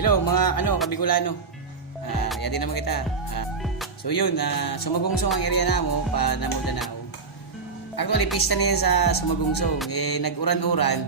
Hello mga Kabicolano. Yadi naman kita. So yun, Sumagungsong ang area namo pa namo Danao. Actually pista niya sa Sumagungsong, nag-uran-uran.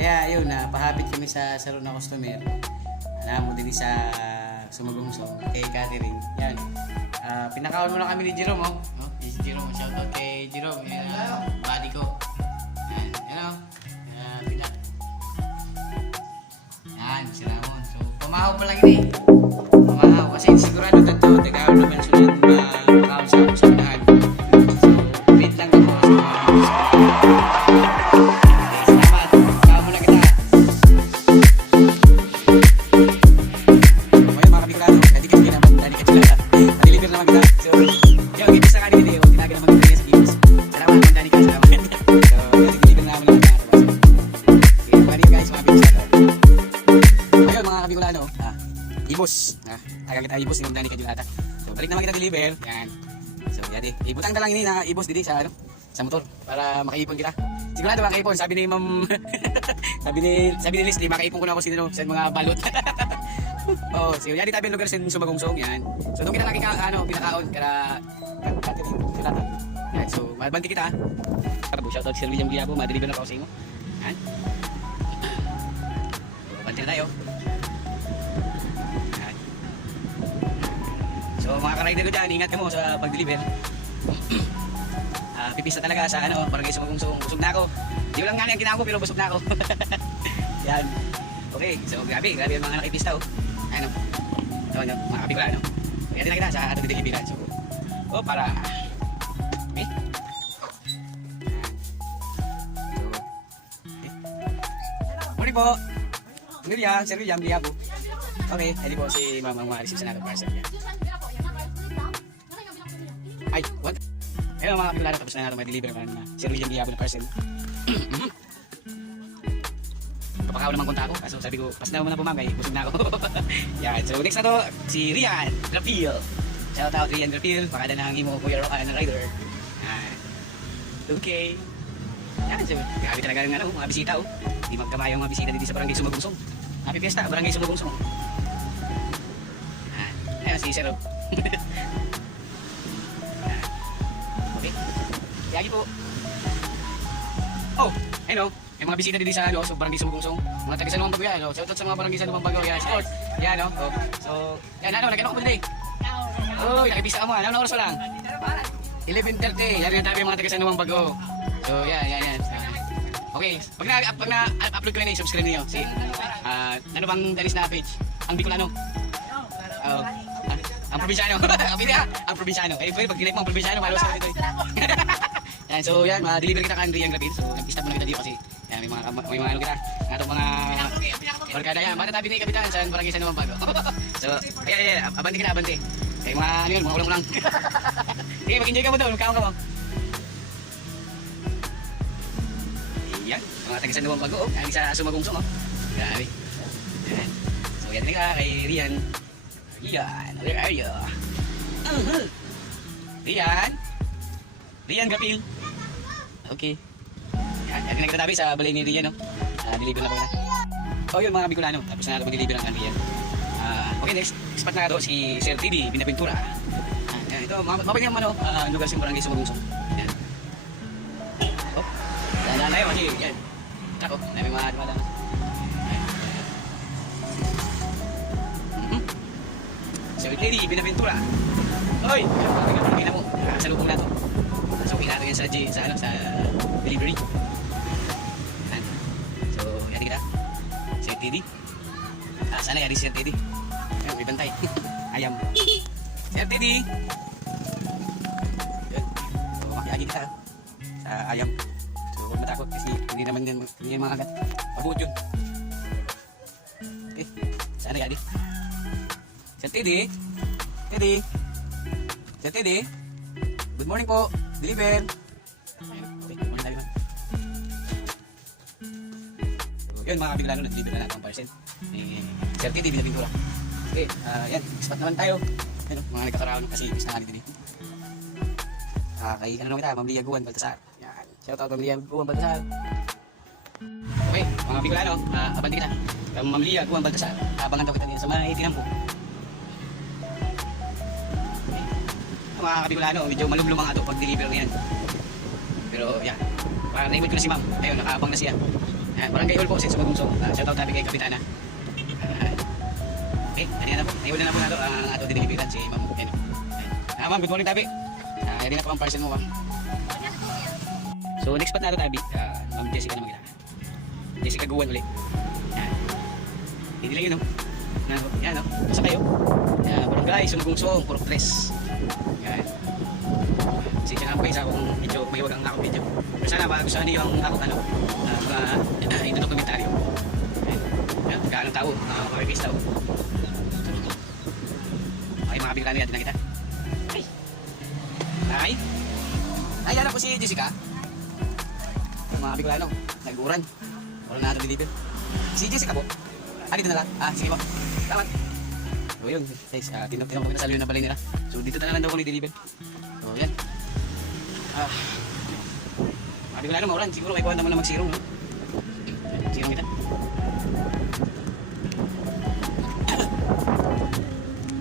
Kaya yun, pahapit kami sa salon na customer. Namo din sa Sumagungsong kay Catherine. Yan. Pinakaon muna kami ni Jerome, oh. Si Jerome, shout out kay Jerome. Buddy ko. Yan, yan, si Ramon. So, pumahaw pa lang ini. Pumahaw. Kasi sigurado totoo, tagaw naman sunod makakaw sa unahan. So, wait lang ako. Salamat. Kaya muna kita. Okay, mga Kabicolano. Nadikit ka naman. Nadikit sila. Nadiliver naman kita. So, yun, gipis na ka ni Deo. Tinaga naman kita sa gipis. Salamat, Dani ka. Salamat. So, nadiliver naman lang kita. Okay, balik guys, mga Kabicolano. Ayun mga Kabicolano, ibos. Taga kita ibos ni Dani Kadilata. So balik naman kita deliver. Yan. So yadi, ibutang ta lang ini na ibos dito sa sa motor para makaipon kita. Sigurado makaipon, sabi ni Ma'am sabi ni Leslie, makaipon ko na ako sa mga balot. Oh, so yadi tabi lugar sa Sumagungsong yan. So doon kita lagi pinakaon kara Kadilata. Yan, so mabanti kita. Shout out si William Giapo, ma-deliver na ako sa imo. Yan. Banti na tayo. So mga ka-rider ko dyan, ingat ka mo sa pag-deliver. Pipista talaga sa barangay Sumagungsong. Busog na ako. Hindi ko lang nga yung kinako pero busog na ako. Yan. Okay, so grabe yung mga nakipista oh. So mga Kabicolano. Kaya din na kita sa ating deliveran. So, para okay. Morning po. Sir William Giapo. Okay, hindi po si Ma'am ang ma-receive sa natin parcel niya. Ay, what? Ayun mga Kabicolano, tapos na natin ma-deliver naman na Sir William Giapo na parcel. Kapakaw naman konta ako, kaso sabi ko, pas na muna po ma'am, kaya busog na ako. Yan, so next na to, si Rian Grapil. Shout out Rian Grapil, pakada na ang imo Kuya Rohan Rider. Okay. Yan, so grabe talaga ng mga bisita oh. Di magkamayang mga bisita dito sa barangay Sumagungsong. Happy Fiesta, barangay Sumagungsong. Ayan, si Sir. Okay. Yagi po. Oh, ayun may mga bisita dito sa so barangay Sumagungsong. Mga taga San Juan Bago yan, shout out sa mga barangay San Juan Bago yan. Sport. Yan, So, yan, nagano ko today. Oh, nakipisa mo, ano oras pa lang? 11:30. Yan yung tabi mga taga San Juan Bago. So, yan. Okay, pag na-upload ko na subscribe niyo si ano bang Danis na page? Ang Bicolano. Ang probinsyano. Ang probinsyano. Pwede pag kinip mo ang probinsyano, malo sa dito. Yan, so yan, ma-deliver kita kan Rian Grapil. So, nag-stop muna kita dito kasi yan, may mga kita. Atong mga barkada yan. Matatabi ni Kapitan sa barangay San Juan Bago. So, ayan, abante ka na, abante. Kaya mga mga ulang-ulang. Sige, mag-enjoy ka mo doon, magkakaw ka mo. Yan, mga taga San Juan Bago, ang isa Sumagungsong oh. Grabe. Yan. So yan ka kay Rian. Where are you? Rian Grapil. Okay. Yan na kita tabi sa balay ni Rian no. Deliver na po na. Oh yun mga Kabicolano, tapos na mag-deliver ang Rian. Okay, next spot na ito si Sir TV Binaventura. Yan, ito mapapagyan naman lugar sa barangay Sumagungsong. Yan. Oh. Dala tayo kasi yan. Ako, may mga dumadaan. Sir TV Binaventura. Hoy, tingnan mo. Salubong na to. Pasukin natin yan sa delivery. Yan. So, yan kita. Sir TV. Sana yan Sir TV. Yan, may bantay. Ayam. Sir TV. Yan. So, makiyagi kita sa ayam. So, huwag matakot kasi hindi naman yan mga agat. Pabuot yun. Okay. Sana yan Sir TV. Sir TV. Good morning po. Deliver. Okay, good morning tayo man. So, yun mga Kabicolano, nag-deliver na natin ang parcel. Sir TV Binaventura. Okay, yan. Spot naman tayo. Ayun, mga nagkakaraon kasi ibis na nga dito. Kay kita, Ma'am Lia Guan Baltasar. Yan. Shout out Ma'am Lia Guan Baltasar. Okay, mga Bicolano, abanti kita. Mamliya ko ang balta sa abangan daw kita din sa may tinampo. Okay. Mga Bicolano, medyo malumlum nga ito pag deliver niyan. Pero yan, parang naimod ko na si ma'am. Ayun, nakaabang na siya. Barangay Hall po, sa Bagumsong. Shoutout natin kay Kapitana. Okay, kanina na po. Naiwan na po na ito ang ato dinilipiran si ma'am. Ma'am, good morning Tabi. Yan na po ang parcel mo ma'am. So next spot na ito Tabi. Ma'am Jessica naman kita. Jessica Guwan ulit. Hindi lang yun, no? Yan, no? Basta kayo. Barangay, Sumugungsong, Purok 3. Yan. Kasi siya nga po isa kung medyo mahiwag ang akong video. Pero sana magustuhan niyo ang akong mga ito na komentaryo. Yan, kaanong tao, makikis tao. Okay, mga Bicolano yan, tinang kita. Ay! Ay, yan ako si Jessica. Mga Bicolano, nag-uran. Wala na ito deliver. Si Jessica po. Dito na lang. Sige po. Salamat. So yun, guys, tinong ko na sa na balay nila. So dito na lang daw ko ni-deliver. So yan. Mga Bicolano, mauran. Siguro may kuhan naman na mag-zero. No? Zero kita.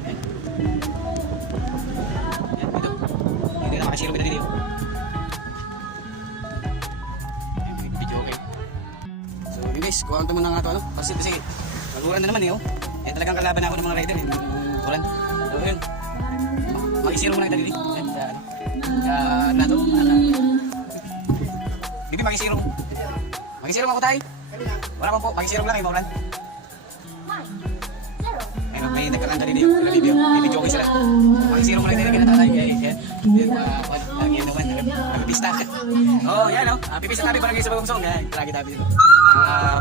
Yan. Yan, dito. Hindi na maka-zero kita dito. Video okay. So yun guys, kuhaan ito muna nga ito. Kasi maguran na naman oh. Talagang kalaban ako ng mga rider. Kuran. So yun. Mag-zero muna kita dito. Yan. Nato. Bibi, mag-zero. Mag-zero ako tayo. Wala pa po. Mag-zero lang kayo, mauran. Ayun, may nagkakanta dito. May video okay sila. Mag-zero muna tayo. Kaya tayo. Yan. Lagi yan naman. Nag-pista. Oh, yan oh. Pipisa tayo barangay sa Bagumsong. Yan. Lagi tayo dito.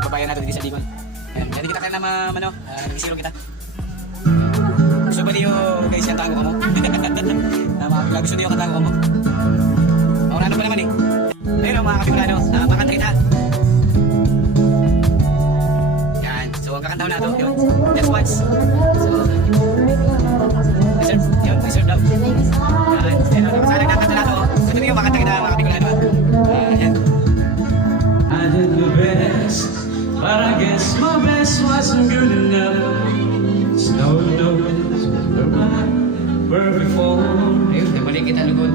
Babayan natin dito sa Bicol. Yan. Yan kita kaya naman nag-zero kita. Gusto ba niyo guys yung tango ka mo? Gusto niyo yung tango ka mo? Maurano pa naman eh. Ayun mga Bicolano, makanta kita. Yan. So ang kakantaw na ito, yun. Just once. So, reserve daw. Yan. Sana nakakanta na ito. Gusto niyo makanta kita mga Bicolano. Yan. I did the best, but I guess my best wasn't good enough. Snow days were before. Ayun, nabalik kita lugod.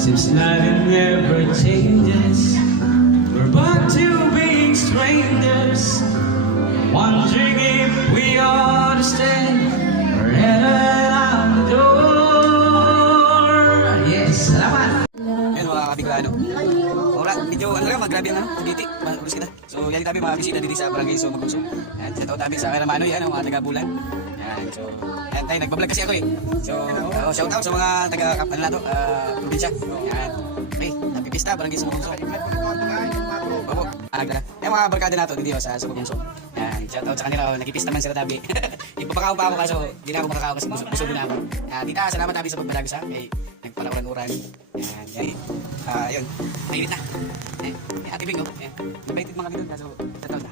Since nothing ever changes, we're back to being strangers, wondering if we ought to stay or head out the door. Yes, salamat. Yan mga Bicolano. Wala, medyo ano lang, maggrabe na, pagditi, ulis kita. So yan tabi mga bisita dito sa barangay Sumugungsong. Yan, sa tabi sa Karamano, yan ang mga taga-Bulan. Yan, so yan tayo, nagbablog kasi ako eh. So, shout out sa mga taga-ano na to, probinsya. Yan, okay, napipista, barangay Sumugungsong. Opo, nagdala. Yan mga barkada na to dito sa Sumugungsong. Yan, shout out sa kanila, nagipista man sila tabi. Ipapakaon pa ako kaso, hindi na ako makakaon kasi busog na ako. Tita, salamat tabi sa pagbalag sa eh, nagpalauran-uran. Yan, yan. Yun, mainit na. Ate Bing, yan. Invited mga bidon, kaso shout na.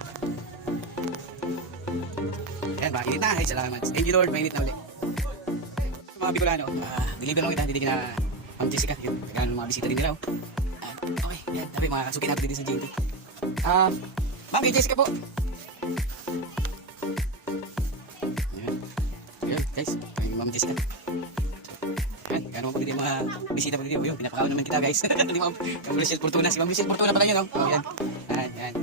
Yan, mainit na. Ay, salamat. Thank you Lord, mainit na ulit. Mga Bicolano, deliver lang kita, hindi na Ma'am Jessica. Yun, kailangan mga bisita din nila. Okay, yan, tabi, mga kasukin natin dito sa JT. Ma'am Jessica po. Yan, guys, kay Ma'am Jessica. Yan, gano'n po dito yung mga bisita po dito. Yun, pinapakaon naman kita guys. Hindi Ma'am Luciel Fortuna. Si Ma'am Luciel Fortuna pala yun, no? Oh, yan. Yan.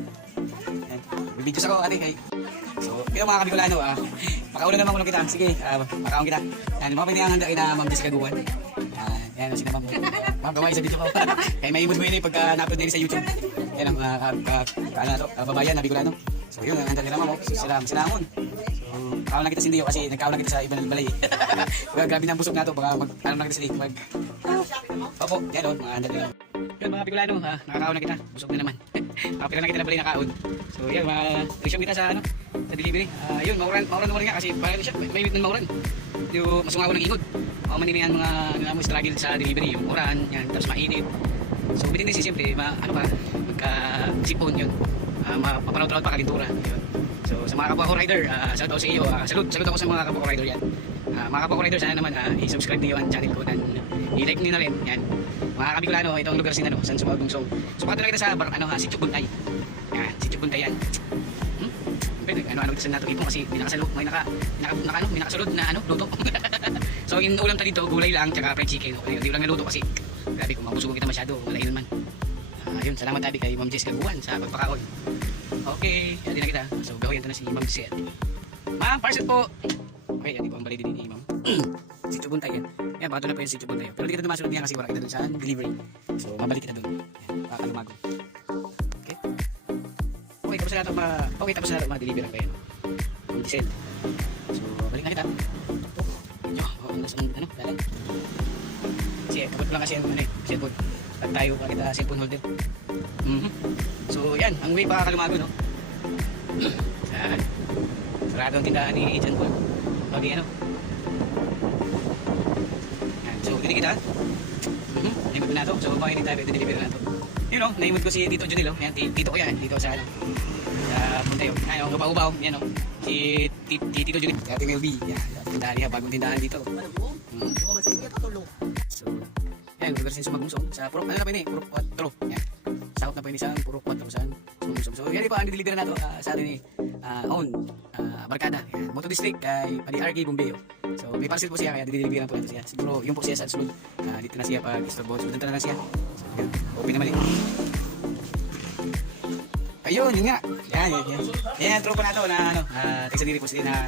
May videos ako, ate. Hey. So, kaya mga Bicolano, pakaulan naman ko kita. Sige, pakaon kita. Yan, mga pwede ang handa kina Ma'am Jessica Guwan. Yan, sige na Ma'am. Ma'am, gawa isa dito po. Kaya may imod mo yun pagka na-upload na sa YouTube. Yan ang babayan na Bicolano. So, yun, ang handa nila Ma'am. Silamon. Kaon lang kita sa Indio kasi nagkaon lang kita sa iba ng balay. Grabe na ang busog na ito. Baka mag-alam lang kita sa lake. Opo, yan o, mga handa nila. Yun mga Bicolano, nakakaon na kita. Busog na naman. Kapila na kita na balay nakaon. So yan, resume kita sa delivery. Yun, mauran nga kasi parang siya, may wit ng mauran. Yung masungaw ng ingod. Maninihan mga struggle sa delivery. Yung uran, yan, tapos mainit. So within this, siyempre, magka-sipon yun. Mapanaw-tanaw pa kalintura. Yun. So sa mga kapwa ko rider, shout out sa iyo. Salute ako sa mga kapwa ko rider yan. Mga kapwa ko rider, sana naman i-subscribe niyo ang channel ko. I-like niyo na rin. Yan. mga kabikulano, ito ang lugar sin ano, San Sumagungsong. So patunay kita sa Sitio Buntay. Yan, Sitio Buntay yan. Ano gusto natin ito kasi may nakasulod na ano, luto. So yung ulam tayo dito, gulay lang, tsaka fried chicken. Hindi lang naluto kasi grabe kung mabusugin kita masyado, wala yun man. Yun, salamat tabi kay Ma'am Jess Gaguan sa pagpakaon. Okay, yan din na kita. So gawin ito na si Ma'am Jess. Ma'am, parcel po. Okay, yan di ko ang balay din ni Ma'am. Sitio Buntay yan. Yan, baka doon na po yung Sitio Buntay. Pero di kita masunod niya kasi wala kita doon sa delivery. So mabalik kita doon. Yan, baka lumago. Okay. Okay, tapos na ito ma-deliver ang kayo. Ang diesel. So, balik na kita. Ano, dalan. Kasi, kapag lang kasi yung cellphone. Pag tayo, kita cellphone holder. So, yan. Ang way pa kalumago, no? Saan? Sarado ang tindahan ni Agent Paul. Okay, ano? Yan. So, hindi kita. Naimod ko na ito. So, baka hindi tayo deliver na ito. You know, naimod ko si Tito Junilo. Yan, Tito ko yan. Dito sa, ano, sa Buntay. Ano, ubaw-ubaw. Yan, no? Si Tito Junilo. Ate Melby. Yan, tindahan niya. Bagong tindahan dito. So, yan, lugar sin Sumagungsong. Sa Purok, ano na po yun eh? Purok 4. Yan. South na po yun isang Purok 4 saan Sumagungsong. So, yan po ang deliver na ito sa atin eh. Own. Barkada. Yan. Moto District kay Padi RK Bumbeo. So, may parcel po siya kaya dideliveran po ito siya. Siguro, yung po siya sa sunod. Dito na siya pag istorbo. So, dito na lang siya. So, yan. Open naman eh. Ayun, yun nga. Yan. Yan, tropa na ito na ano. Tigsadiri po sila na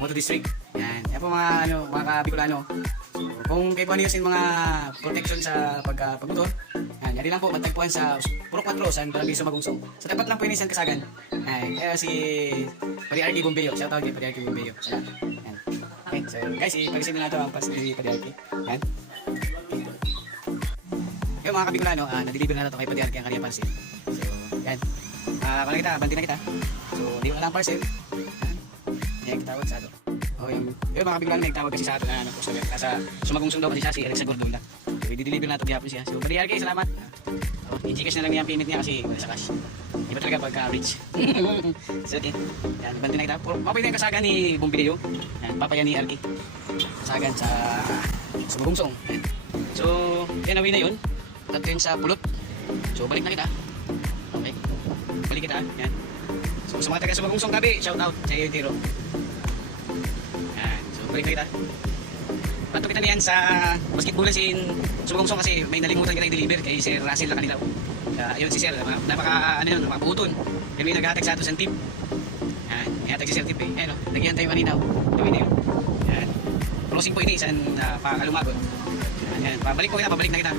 Moto District. Yan. Yan po mga kabikulano. So, kung kayo po ano yung mga protection sa pagmotor, yan lang po matagpuan sa Purok 4 sa Barangay Sumagungsong. Sa tapat lang po yun isang kasagan. Kaya si Padi RK Bumbeo. Shout out kay Padi RK Bumbeo. Yan. Okay, so guys, ipag-isin na natin ang pass ni Padi RK. Yan. Yung mga kabikulano, na-deliver na ito kay Padi RK ang kanyang parcel. So, yan. Kung kita, banti na kita. So, di mo lang parcel. Yan, kitawag sa ito. Yung mga kabikulano nagtawag kasi sa ito na customer. Nasa Sumagungsong daw kasi siya si Alex Gordula. So, i-deliver na ito bihapon siya. So, Padi RK, salamat. I-Gcash na lang yung payment niya kasi wala sa cash. Iba talaga pagka-rich. So, okay. Yan, banti na kita. Mapay na yung kasagan ni Bumbeo. Yan, papaya ni RK. Kasagan sa Sumagungsong. Yan. So, yan, away na yun. Tatlo yun sa pulot. So, balik na kita. Okay. Balik kita. Yan. So, sa mga taga Sumagungsong tabi, shout out sa iyo, Tiro. Yan. So, balik na kita. Pato kita niyan sa basketball sin Sumagungsong kasi may nalimutan kita i-deliver kay Sir Russell na kanila. Ayun si Sir, napaka-puton. Kaya may nag-hatag sa ato sa tip. Yan. Ihatag si Sir tip eh. Ayan o. Nagyan tayo maninaw. Gawin na yun. Yan. Closing po ini, saan pakalumagon. Yan. Pabalik po kita, pabalik na kita.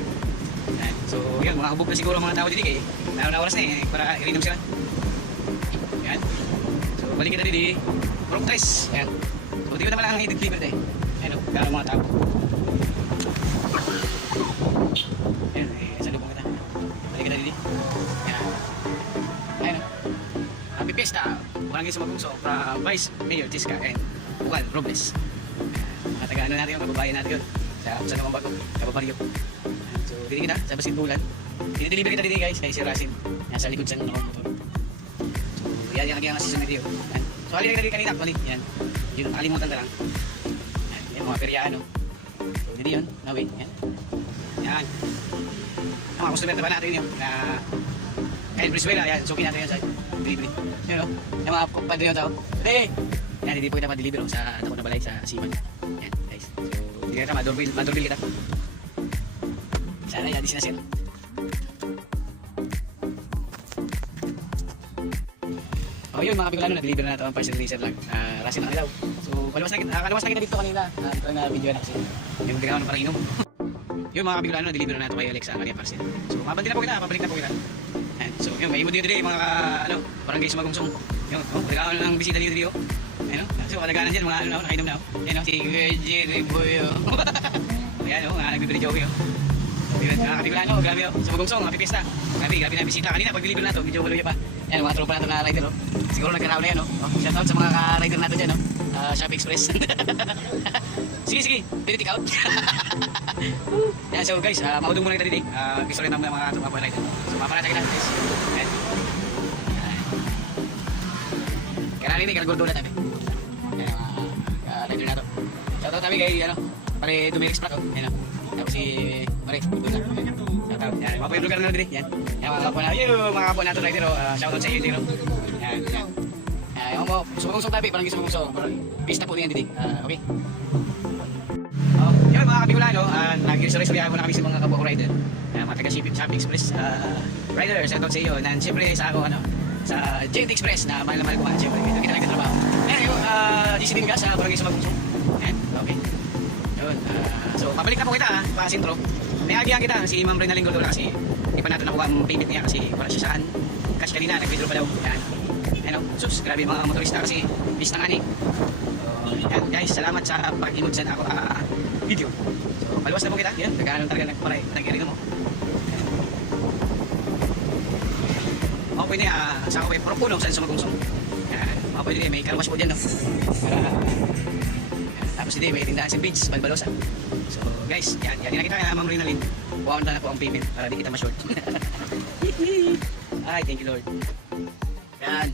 Yan. So, yun, mga hubog na siguro mga tao dito eh. Na oras na eh, para irinom sila. Yan. So, balik kita dito. Purok 3. Yan. So, di ko naman lang i-deliver eh. Yan o, kaya mga tao. Yan, sa lubong kita. Balik kita dito. Yan. Yan o. Happy Fiesta. Barangay Sumagungsong from Vice Mayor Tisca and Juan Robles. Natagaan na natin yung kababayan natin yun. Sa Namang Bago, Kababaryo. So, dito kita, sa basketballan. Dinideliver kita dito guys, kay Sir Russell. Yan, sa likod sa nakamotor. So, yan yung season na dito. Yan. So, halina kita dito kanina, actually. Yan. Yun, nakalimutan ka lang. Yan, yan mga peryaan, no? So, dito yun, naway. Yan. Yan. Ang mga customer na ba natin yun? Na, kahit Brisbane, yan, suki natin yan sa delivery. Yan, no? Yung mga padre yung tao. Hey! Yan, hindi po kita ma-deliver sa Dako na Balay, sa Siman. Yan, guys. So, hindi ka madurbil kita. Sana yan, di sinasin. O yun mga kabikulano, na-deliver na ito ang parcel ni Sir Russell na daw. So, kalawas na kita dito kanina. Ito na video na kasi. Yung bigyan ng parainom. Yung mga kabikulano, na-deliver na ito kay Alex ang kanyang parcel. So, mabanti na po kita, pabalik na po kita. Ayan. So, yun, may imod dito din mga Barangay Sumagungsong. Yun, pagkakaon ng bisita dito dito. Ayan, so, kadaganan dyan, mga nakainom na. Ayan, si Jerry Boyo. Ayan, mga nagbibidyo ko yun. Yun, mga kabikulano, grabe yun. Sumagungsong, happy fiesta. Grabe na bisita. Kanina, pag-deliver na ito, medyo maluya pa. Ayan, mga tropa natin na rider, no? Siguro nagkaraw na yan, no? Shout out sa mga rider natin dyan, no? Shopee Express. Sige, pwede take out. Yan, so guys, maudong muna kita dito. Gusto rin naman ng mga tropa rider. So, maparata kita, guys. Ayan. Kaya natin, kanagurdo na tabi. Ayan, rider na to. Shout out tabi kay, pare Dumerex Pratt, oh. Ayan, no? si Mare, ito na. Shoutout. Yan, mga po yung lugar na dito. Yan. Yan, mga po na, yung mga po nato rider. Shoutout sa iyo, Jiro. Yan, yan. Yung mo, sumugong tabi, parang sumugong pista po niyan dito. Okay. Yun mga kabigulano, nag-sorry-sorry ako na kami sa mga kapwa ko rider. Mga taga-Shopee Express rider, shoutout sa iyo. And siyempre sa ako, sa JT Express na mahal na mahal ko nga. Siyempre, ito kita nagtatrabaho. Ngayon, GC din ka sa barangay Sumagungsong. Yan, okay. Yun, so pabalik na po kita pa sintro. May agihan kita si Ma'am Renaling Gordura kasi hindi pa natin nakuha ang payment niya kasi wala siya saan. Kasi kanina nag-withdraw pa daw. Yan. Ano, sus, grabe mga motorista kasi bis na ani. So, yan guys, salamat sa pag-inod sa ako video. So, paluwas na po kita. Yan, nagkakaroon talaga nag-rin mo. Mga pwede, sa ako may propulong sa Sumagungsong. Yan, mga pwede, may karwas po dyan, no? Para, tapos hindi, may tindahan sa beach, Balbalosa. So, guys, yan na kita, Ma'am Rinalyn. Buwan na po ang payment para di kita ma-short. Ay, thank you Lord. Yan.